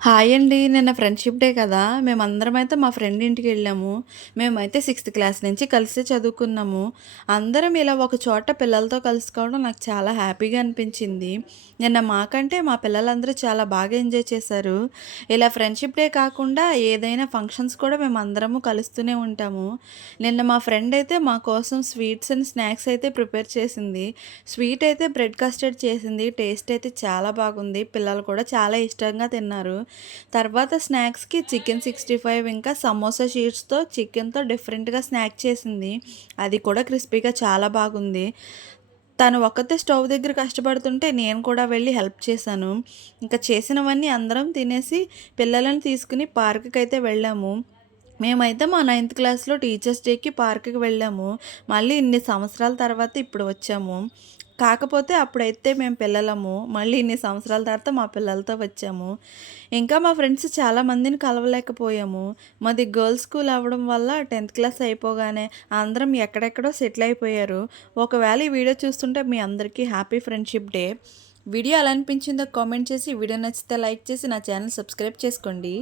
Hi అండి. నిన్న friendship day కదా! మేమందరమైతే మా ఫ్రెండ్ ఇంటికెళ్ళాము. మేమైతే సిక్స్త్ క్లాస్ నుంచి కలిసే చదువుకున్నాము. అందరం ఇలా ఒక చోట పిల్లలతో కలుసుకోవడం నాకు చాలా హ్యాపీగా అనిపించింది. నిన్న మాకంటే మా పిల్లలందరూ చాలా బాగా ఎంజాయ్ చేశారు. ఇలా ఫ్రెండ్‌షిప్ డే కాకుండా ఏదైనా ఫంక్షన్స్ కూడా మేమందరము కలుస్తూనే ఉంటాము. నిన్న మా ఫ్రెండ్ అయితే మా కోసం స్వీట్స్ అండ్ స్నాక్స్ అయితే ప్రిపేర్ చేసింది. స్వీట్ అయితే బ్రెడ్ కస్టర్డ్ చేసింది. టేస్ట్ అయితే చాలా బాగుంది. పిల్లలు కూడా చాలా ఇష్టంగా తిన్నారు. తర్వాత స్నాక్స్‌కి చికెన్ 65 ఇంకా సమోసా షీట్స్‌తో చికెన్‌తో డిఫరెంట్‌గా స్నాక్ చేసింది. అది కూడా క్రిస్పీగా చాలా బాగుంది. తను ఒక్కతే స్టవ్ దగ్గర కష్టపడుతుంటే నేను కూడా వెళ్ళి హెల్ప్ చేశాను. ఇంకా చేసినవన్నీ అందరం తినేసి పిల్లలని తీసుకుని పార్క్‌కైతే వెళ్ళాము. మేమైతే మా నైన్త్ క్లాస్‌లో టీచర్స్ డేకి పార్క్‌కి వెళ్ళాము. మళ్ళీ ఇన్ని సంవత్సరాల తర్వాత ఇప్పుడు వచ్చాము. కాకపోతే అప్పుడైతే మేము పిల్లలము. మళ్ళీ ఇన్ని సంవత్సరాల తర్వాత మా పిల్లలతో వచ్చాము. ఇంకా మా ఫ్రెండ్స్ చాలా మందిని కలవలేకపోయాము. మాది గర్ల్స్ స్కూల్ అవ్వడం వల్ల 10థ్ క్లాస్ అయిపోగానే అందరం ఎక్కడెక్కడో సెటిల్ అయిపోయారు. ఒకవేళ ఈ వీడియో చూస్తుంటే మీ అందరికీ హ్యాపీ ఫ్రెండ్‌షిప్ డే. వీడియో ఎలా అనిపించిందో కామెంట్ చేసి, వీడియో నచ్చితే లైక్ చేసి నా ఛానల్ సబ్స్క్రైబ్ చేసుకోండి.